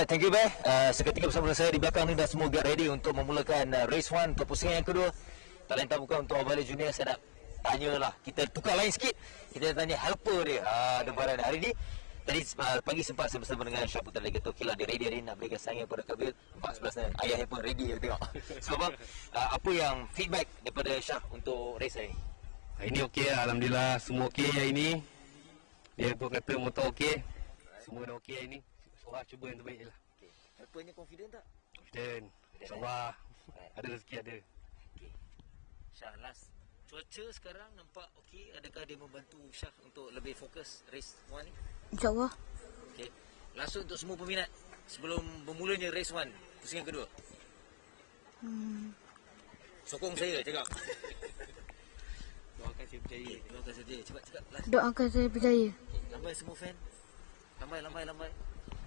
Alright, thank you Beh. Seketika bersama saya di belakang ni dah semua get ready untuk memulakan race 1 untuk pusingan yang kedua. Talenta bukan untuk Ovale Junior. Saya nak tanyalah, kita tukar lain sikit. Kita tanya helper dia. Debaran hari ni. Tadi pagi sempat saya bersama dengan Syah Putra. Dia kata okeylah, dia ready hari ni nak berikan saingan kepada Kabil. 4-11 ayahnya pun ready dia tengok. So apa yang feedback daripada Syah untuk race hari ni? Hari ni okey, alhamdulillah semua okey hari ni. Dia pun kata motor okey. Semua dah okey hari ni. Orang cuba yang terbaik je lah. Okay. Helpernya confident tak? Confident. InsyaAllah. Ada rezeki ada. Okay. Syah, last. Cuaca sekarang nampak okey. Adakah dia membantu Syah untuk lebih fokus race 1 ni? InsyaAllah. Okay. Langsung untuk semua peminat sebelum bermulanya race 1 pusingan kedua. Sokong saya, cakap. Doakan saya berjaya. Doakan saja. Cepat last. Doakan saya berjaya. Lambai semua fan. Lambai.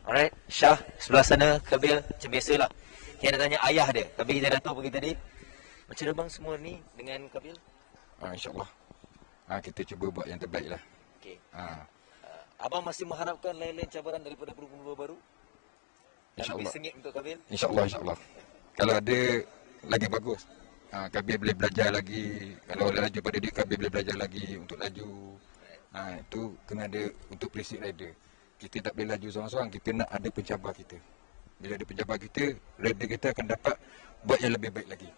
Alright, Syah sebelah sana, Kabil macam biasalah. Kita nak tanya ayah dia. Kabil kita dah tahu pergi tadi. Macam mana bang semua ni dengan Kabil? InsyaAllah. Kita cuba buat yang terbaik lah. Okay. Abang masih mengharapkan lain-lain cabaran daripada pelumba baru? Yang lebih sengit untuk Kabil? InsyaAllah. Kalau ada lagi bagus. Kabil boleh belajar lagi. Kalau laju pada dia, Kabil boleh belajar lagi untuk laju. Itu kena ada untuk preset rider. Kita tak boleh laju seorang-seorang. Kita nak ada pencabar kita. Bila ada pencabar kita, rider kita akan dapat buat yang lebih baik lagi.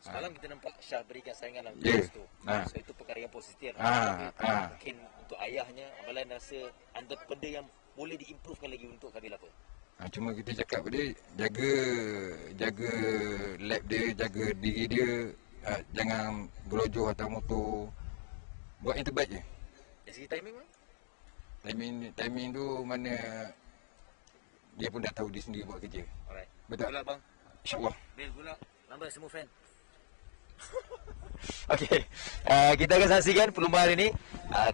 Semalam kita nampak Syah berikan saingan dalam Ya. race tu. So itu perkara yang positif. Mungkin untuk ayahnya, Amalan rasa ada benda yang boleh diimprovekan lagi untuk Kabil apa? Cuma kita cakap pada dia, jaga lap dia, jaga diri dia. Jangan gelojoh atas motor. Buat yang terbaik je. Dari segi timing bang? Timing tu mana dia pun dah tahu dia sendiri buat kerja. Alright. Betul. Gulak bang. InsyaAllah. Bil gulak. Lambai semua fan. Okey. Kita akan saksikan perlumbaan ini.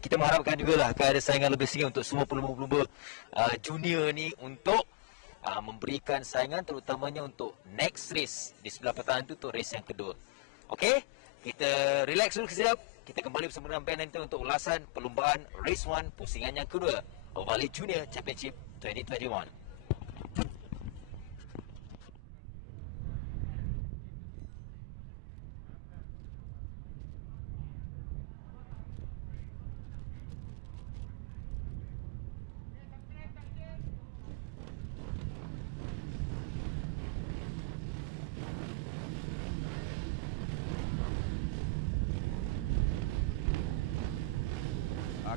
Kita mengharapkan jugalah akan ada saingan lebih sengit untuk semua pelumba-pelumba junior ni untuk memberikan saingan terutamanya untuk next race di sebelah pertahanan tu untuk race yang kedua. Okey. Kita relax dulu sekejap. Kita kembali bersama dengan band nanti untuk ulasan perlumbaan race 1 pusingan yang kedua Ovale Junior Championship 2021.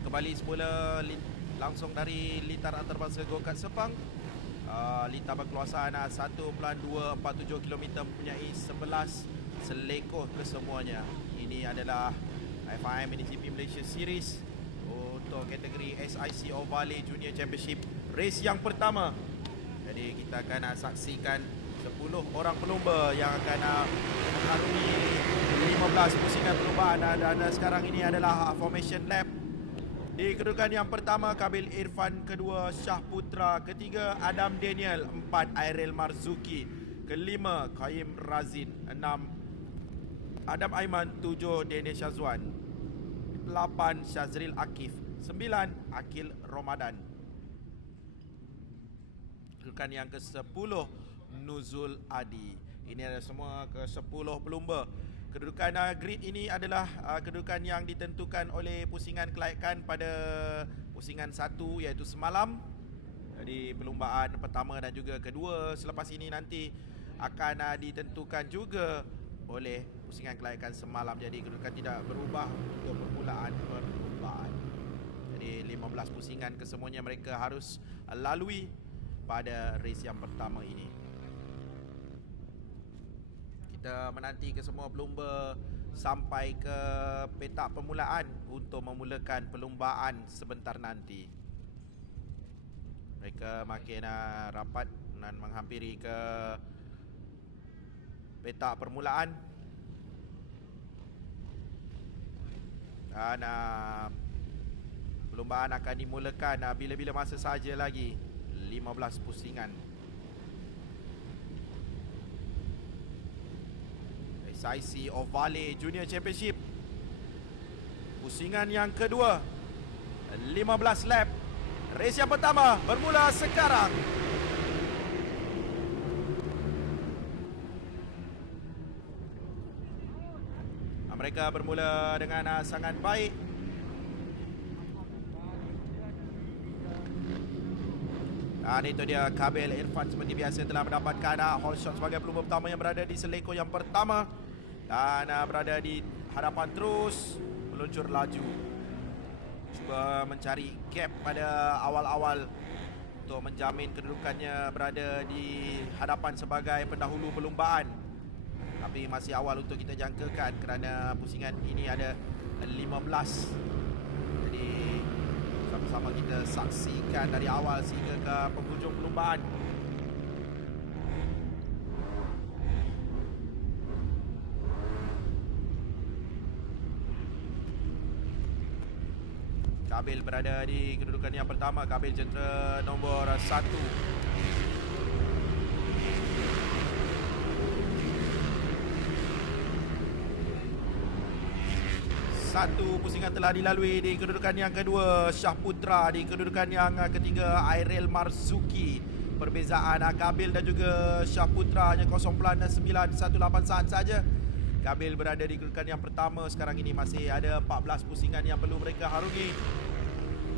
Kembali semula langsung dari lintar antarabangsa Go-Kart Sepang. Lintar berkeluasan 1.247 km mempunyai 11 selekoh kesemuanya. Ini adalah FIM MotoGP Malaysia Series untuk kategori SIC Ovale Junior Championship race yang pertama. Jadi kita akan saksikan 10 orang pelumba yang akan mengharungi 15 pusingan perlumbaan, dan sekarang ini adalah formation lap. Di kedudukan yang pertama, Kabil Irfan. Kedua, Syah Putra. Ketiga, Adam Daniel. 4, Airil Marzuki. Kelima, Qayyim Razin. 6, Adam Aiman. 7, Daniel Syazwan. 8, Syazril Akif. 9, Akil Ramadan. Kedudukan yang ke-10, Nuzul Adi. Ini adalah semua ke-10 pelumba. Kedudukan grid ini adalah kedudukan yang ditentukan oleh pusingan kelayakan pada pusingan 1 iaitu semalam. Jadi perlumbaan pertama dan juga kedua selepas ini nanti akan ditentukan juga oleh pusingan kelayakan semalam. Jadi kedudukan tidak berubah untuk permulaan perlumbaan. Jadi 15 pusingan kesemuanya mereka harus lalui pada race yang pertama ini. Kita menanti ke semua pelumba sampai ke petak permulaan untuk memulakan perlumbaan sebentar nanti. Mereka makin rapat dan menghampiri ke petak permulaan. Dan perlumbaan akan dimulakan bila-bila masa saja lagi. 15 pusingan. SIC Ovale Junior Championship pusingan yang kedua, 15 lap. Race yang pertama bermula sekarang. Mereka bermula dengan sangat baik. Dan itu dia Kabil Irfan seperti biasa telah mendapatkan hole shot sebagai pelumba pertama yang berada di seleko yang pertama. Dan berada di hadapan terus meluncur laju. Cuba mencari gap pada awal-awal untuk menjamin kedudukannya berada di hadapan sebagai pendahulu perlumbaan. Tapi masih awal untuk kita jangkakan kerana pusingan ini ada 15. Jadi sama-sama kita saksikan dari awal sehingga ke penghujung perlumbaan. Kabil berada di kedudukan yang pertama. Kabil jentera nombor 1. Satu pusingan telah dilalui di kedudukan yang kedua. Syah Putra di kedudukan yang ketiga. Airil Marzuki. Perbezaan Kabil dan juga Syah Putra hanya 0.918 saat saja. Kabil berada di kedudukan yang pertama. Sekarang ini masih ada 14 pusingan yang perlu mereka harungi.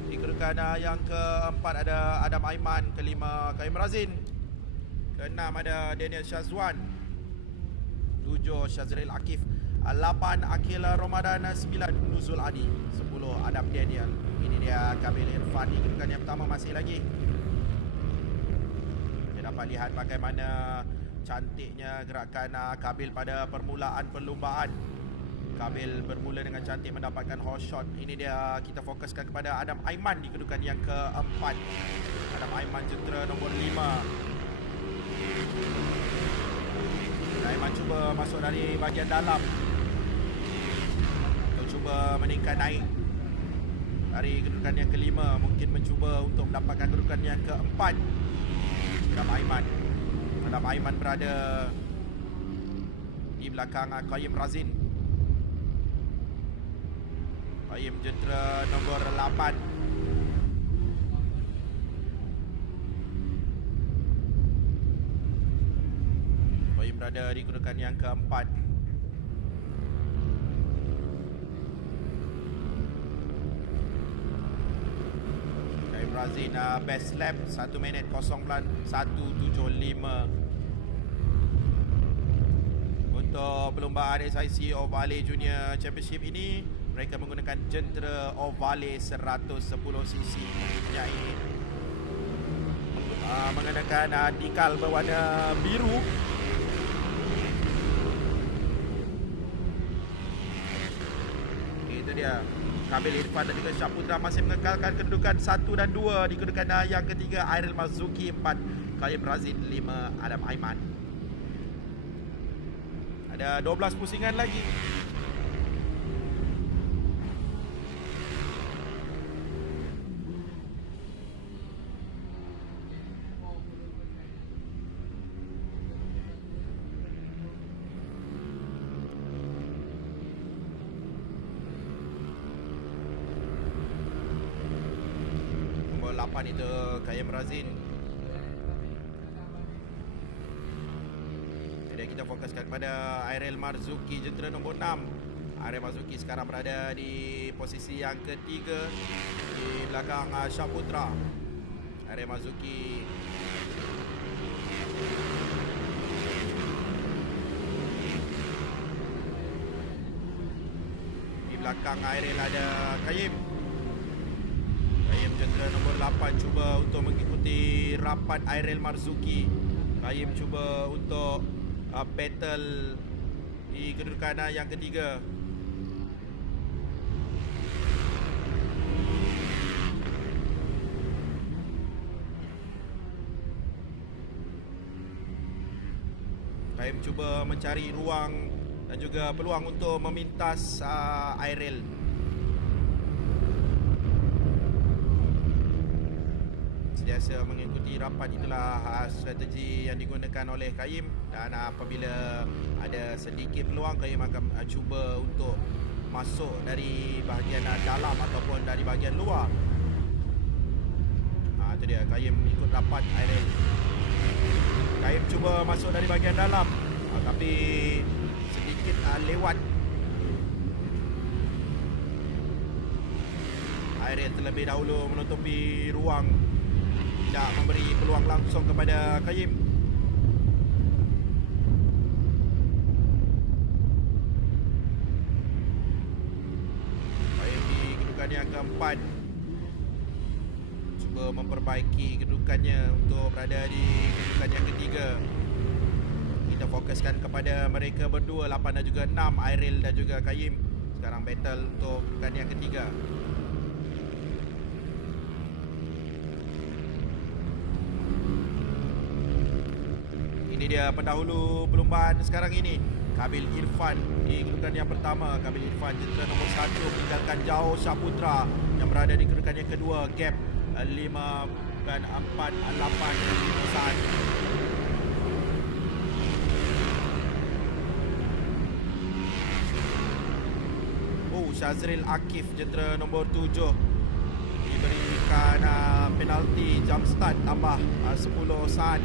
Di kedudukan yang keempat ada Adam Aiman. Kelima Kaim Razin. Keenam ada Daniel Syazwan. 7 Syazril Akif. 8 Akil Ramadan. 9 Nuzul Adi. 10 Adam Daniel. Ini dia Kabil Irfan di kedudukan yang pertama masih lagi. Kita dapat lihat bagaimana cantiknya gerakan Kabil pada permulaan perlumbaan. Kabil bermula dengan cantik mendapatkan hole shot. Ini dia kita fokuskan kepada Adam Aiman di kedudukan yang keempat. Adam Aiman jentera nombor 5. Aiman cuba masuk dari bahagian dalam. Cuba meningkat naik dari kedudukan yang kelima, mungkin mencuba untuk mendapatkan kedudukan yang keempat. Adam Aiman berada di belakang Qayyim Razin. Qayyim jentera nombor 8. Qayyim berada di kedudukan yang keempat. Razin best lap 1 minit 0.175 untuk perlumbaan SIC Ovale Junior Championship ini. Mereka menggunakan jentera Ovale 110cc mempunyai mengenakan dikal berwarna biru. Itu dia Kabil Irfan dan juga Syah Putra masih mengekalkan kedudukan 1 dan 2. Di kedudukan yang ketiga Airil Marzuki. 4 Qayyim Razin. 5 Adam Aiman. Ada 12 pusingan lagi. Nombor 8 itu Qayyim Razin. Jadi kita fokuskan kepada Airil Marzuki jentera nombor 6. Airil Marzuki sekarang berada di posisi yang ketiga di belakang Syah Putra. Airil Marzuki di belakang Airil ada Qayyim. Qayyim jentera nombor 8 cuba untuk mengikuti rapat Airil Marzuki. Qayyim cuba untuk battle di kedudukan yang ketiga. Qayyim cuba mencari ruang dan juga peluang untuk memintas Airil. Sentiasa mengikuti rapat, itulah strategi yang digunakan oleh Qayyim. Dan apabila ada sedikit peluang, Qayyim akan cuba untuk masuk dari bahagian dalam ataupun dari bahagian luar. Itu dia Qayyim ikut rapat Airil. Qayyim cuba masuk dari bahagian dalam, tapi sedikit lewat Aerial terlebih dahulu menutupi ruang, tidak memberi peluang langsung kepada Kayim. Kayim di kedudukan yang keempat, cuba memperbaiki kedudukannya untuk berada di kedudukan yang ketiga. Kita fokuskan kepada mereka berdua, 8 dan juga 6, Aerial dan juga Kayim. Sekarang battle untuk kedudukan yang ketiga. Ini dia pendahulu perlombaan sekarang ini. Kabil Irfan di kedudukan yang pertama. Kabil Irfan jentera nombor 1 meninggalkan jauh Syaputra yang berada di kedudukan yang kedua. Gap 5 dan 4, 8 dan 5 saat. Syazril Akif jentera nombor 7 diberikan penalti jump start tambah 10 saat.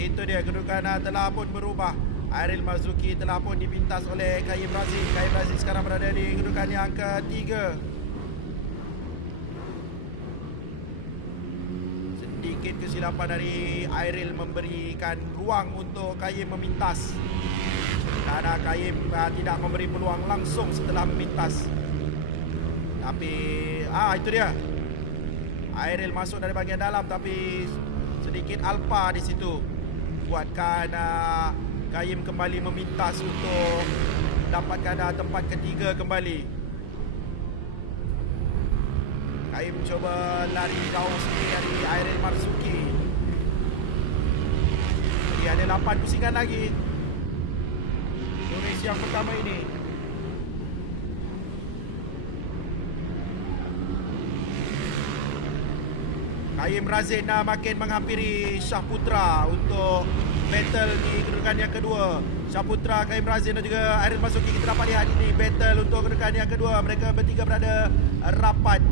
Itu dia kedudukan telah pun berubah. Aerial Marzuki telah pun dipintas oleh Kayim Razin. Kayim Razin sekarang berada di kedudukan yang ketiga. Sedikit kesilapan dari Aerial memberikan ruang untuk Kayim memintas. Karena Kayim tidak memberi peluang langsung setelah memintas. Tapi itu dia. Aerial masuk dari bahagian dalam, tapi sedikit alpa di situ buatkan Kayim kembali memintas untuk dapatkan tempat ketiga kembali. Kayim coba lari jauh sikit dari Aerial Marzuki. Jadi ada 8 pusingan lagi race yang pertama ini. Kayim Razin makin menghampiri Syahputra untuk battle di kedudukan yang kedua. Syahputra, Kayim Razin dan juga Aerial Marzuki, kita dapat lihat ini battle untuk kedudukan yang kedua. Mereka bertiga berada rapat.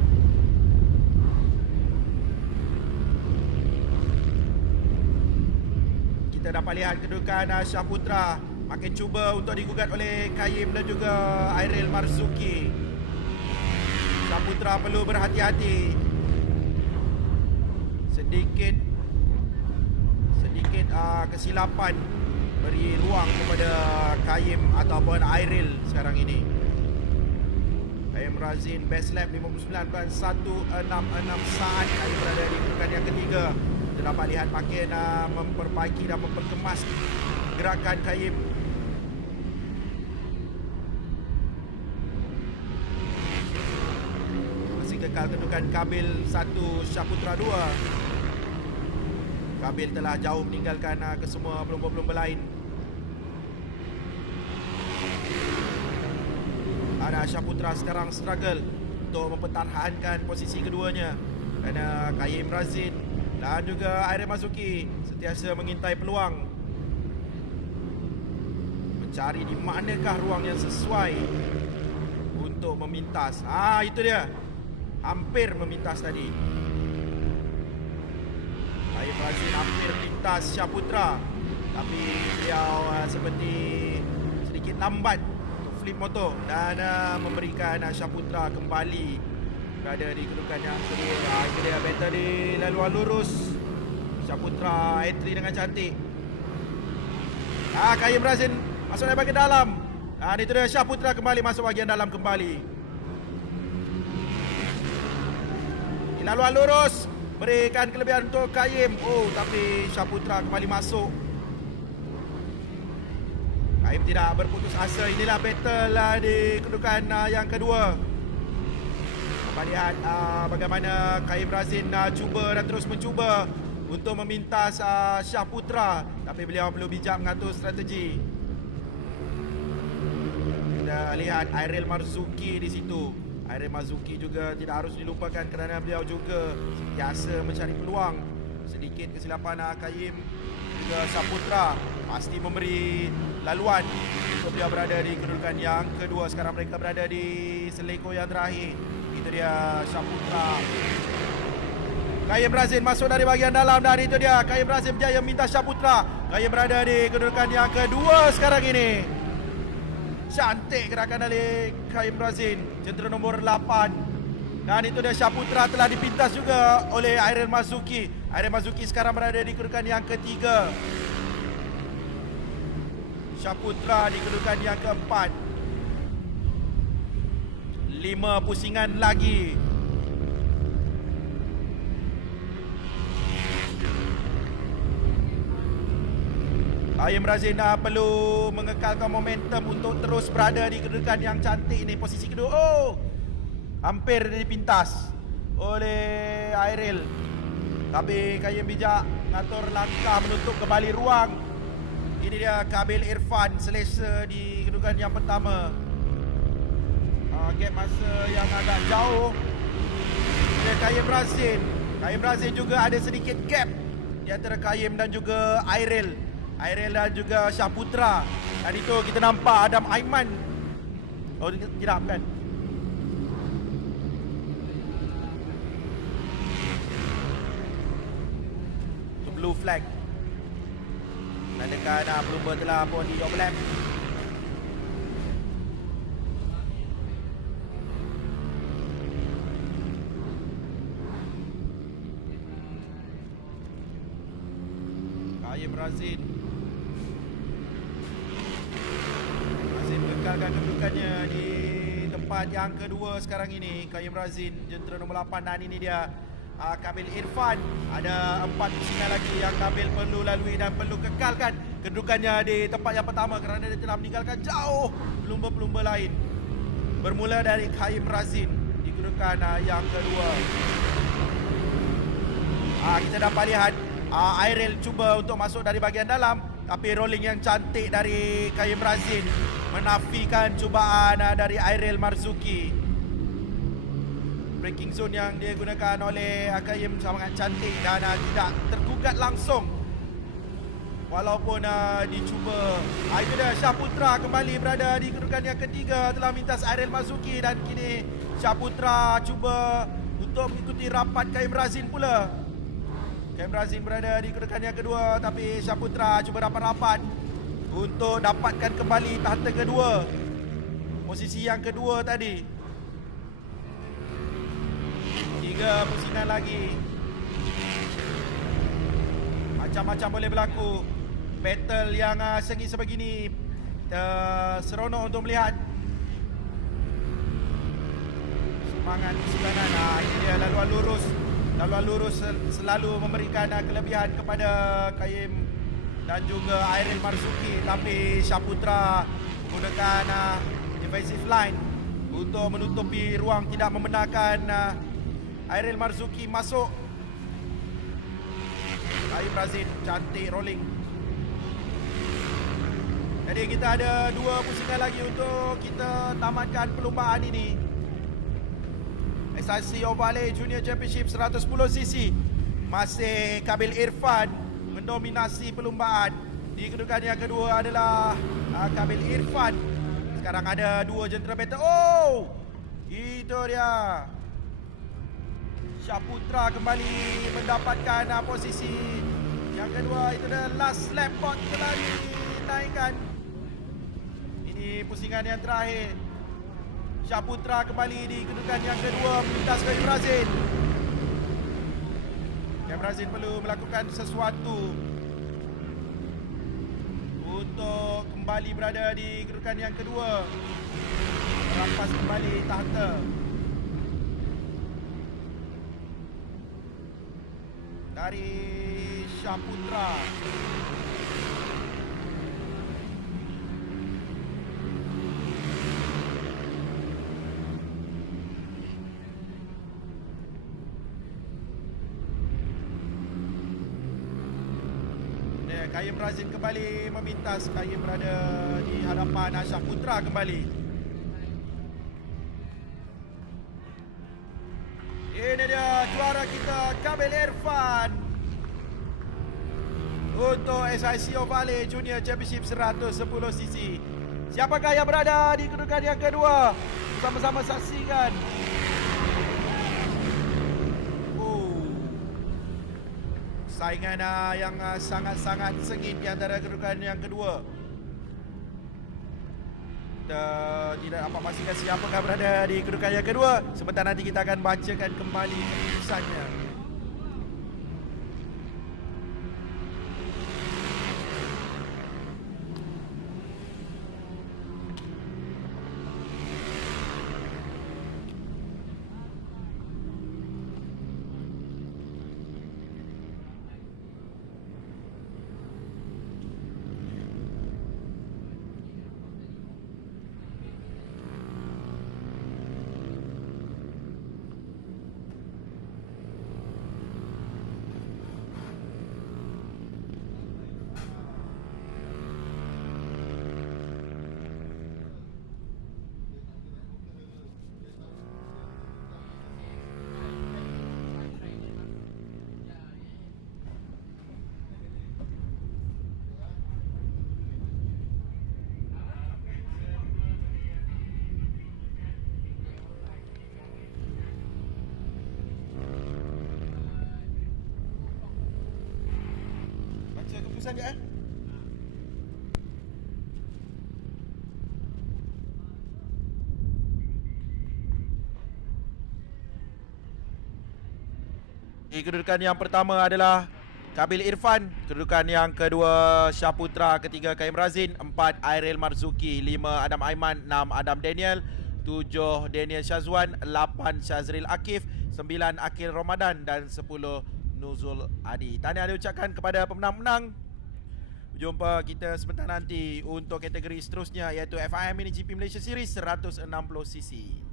Kita dapat lihat kedudukan Syahputra makin cuba untuk digugat oleh Kayim dan juga Aerial Marzuki. Syahputra perlu berhati-hati. Sedikit kesilapan beri ruang kepada Kayim ataupun Aerial sekarang ini. Kayim Razin best lap 59.166 saat. Kayim berada di kedudukan yang ketiga. Kita dapat lihat makin memperbaiki dan memperkemas gerakan Kayim. Kekal kedudukan Kabil 1, Syahputra 2. Kabil telah jauh meninggalkan kesemua pelumba-pelumba lain. Ada Syahputra sekarang struggle untuk mempertahankan posisi keduanya. Kerana Kayim Razin dan juga Aerial Marzuki sentiasa mengintai peluang, mencari di manakah ruang yang sesuai untuk memintas. Itu dia. Hampir memintas tadi. Kayim Razin hampir memintas Syahputra, tapi beliau seperti sedikit lambat untuk flip motor dan memberikan Syahputra kembali berada di kedudukan yang kedua. Itu dia battle di laluan lurus. Syahputra entry dengan cantik. Kayim Razin masuk dari bahagian dalam. Dan itu dia Syahputra kembali masuk bahagian dalam kembali. Laluan lurus berikan kelebihan untuk Kayim. Tapi Syahputra kembali masuk. Kayim tidak berputus asa. Inilah battle di kedudukan yang kedua. Kita lihat bagaimana Kayim Razin cuba dan terus mencuba untuk memintas Syahputra, tapi beliau perlu bijak mengatur strategi. Kita lihat Aerial Marzuki di situ. Aerial Marzuki juga tidak harus dilupakan kerana beliau juga biasa mencari peluang. Sedikit kesilapan Kayim juga Syahputra pasti memberi laluan untuk beliau berada di kedudukan yang kedua. Sekarang mereka berada di seleko yang terakhir. Itu dia Syahputra. Kayim Razin masuk dari bahagian dalam dan itu dia Kayim Razin berjaya minta Syahputra. Kayim berada di kedudukan yang kedua sekarang ini. Cantik gerakan dari Kaim Razin, jentera nombor 8. Dan itu dia Syaputra telah dipintas juga oleh Airel Marzuki. Airel Marzuki sekarang berada di kedudukan yang ketiga. Syaputra di kedudukan yang keempat. 5 pusingan lagi. Kaim Razin perlu mengekalkan momentum untuk terus berada di kedudukan yang cantik ini. Posisi kedua. Oh, hampir dipintas oleh Airil. Tapi Kaim bijak mengatur langkah menutup kembali ruang. Ini dia Kabil Irfan selesa di kedudukan yang pertama. Gap masa yang agak jauh. Ini Kaim Razin. Kaim Razin juga ada sedikit gap di antara Kaim dan juga Airil. Airil dan juga Syaputra. Dan itu kita nampak Adam Aiman. Oh, tidak kan? Blue flag. Manakala Bloomer telah pun di overlap. Kaim Razin. Razin bekalkan kedudukannya di tempat yang kedua sekarang ini. Kaim Razin, jentera nombor 8, dan ini dia Kabil Irfan. Ada 4 pusingan lagi yang Kabil perlu lalui dan perlu kekalkan kedudukannya di tempat yang pertama kerana dia telah meninggalkan jauh pelumba-pelumba lain. Bermula dari Kaim Razin di kedudukan yang kedua. Kita dapat lihat Airil cuba untuk masuk dari bahagian dalam, tapi rolling yang cantik dari Kaim Razin menafikan cubaan dari Airil Marzuki. Breaking zone yang digunakan oleh Kaim sangat cantik dan tidak tergugat langsung walaupun dicuba. Itu dia Syaputra kembali berada di kedudukan yang ketiga, telah mintas Airil Marzuki, dan kini Syaputra cuba untuk mengikuti rapat Kaim Razin pula. Kaim Razin berada di kedudukan yang kedua, tapi Syaputra cuba rapat-rapat untuk dapatkan kembali tahta kedua, posisi yang kedua tadi. 3 pusingan lagi. Macam-macam boleh berlaku. Battle yang sengit sebegini, seronok untuk melihat. Semangat pusingan. Ini dia laluan lurus. Laluan lurus selalu memberikan kelebihan kepada Kaim dan juga Airil Marzuki. Tapi Syaputra menggunakan defensive line untuk menutupi ruang, tidak membenarkan Airil Marzuki masuk. Kaim Razin cantik rolling. Jadi kita ada 2 pusingan lagi untuk kita tamatkan perlumbaan ini. SIC Ovale Junior Championship 110cc. Masih Kabil Irfan mendominasi perlumbaan. Di kedudukan yang kedua adalah Kabil Irfan. Sekarang ada 2 jentera battle. Oh, itu dia. Syaputra kembali mendapatkan posisi yang kedua. Itu dah last lap pot telah dinaikkan. Ini pusingan yang terakhir. Syaputra kembali di kedudukan yang kedua melintas Kaim Razin. Kaim Razin perlu melakukan sesuatu untuk kembali berada di kedudukan yang kedua, merampas kembali tahta. Dari Syaputra. Kaim Razin kembali memintas. Kaim berada di hadapan Syaputra kembali. Ini dia juara kita, Kabil Irfan, untuk SIC Ovale Junior Championship 110cc. Siapakah yang berada di kedudukan yang kedua? Sama-sama saksikan. Saingan yang sangat-sangat sengit di antara kedudukan yang kedua. Kita tidak dapat pastikan siapakah berada di kedudukan yang kedua. Sebentar nanti kita akan bacakan kembali keputusannya. Baca keputusan je Di kedudukan yang pertama adalah Kabil Irfan. Kedudukan yang kedua Syaputra. Ketiga Kaim Razin. 4 Airil Marzuki. 5 Adam Aiman. 6 Adam Daniel. 7 Daniel Syazwan. 8 Syazril Akif. 9 Akil Ramadan. Dan 10 Nuzul Adi. Tahniah diucapkan kepada pemenang-pemenang. Jumpa kita sebentar nanti untuk kategori seterusnya, iaitu FIM Mini GP Malaysia Series 160cc.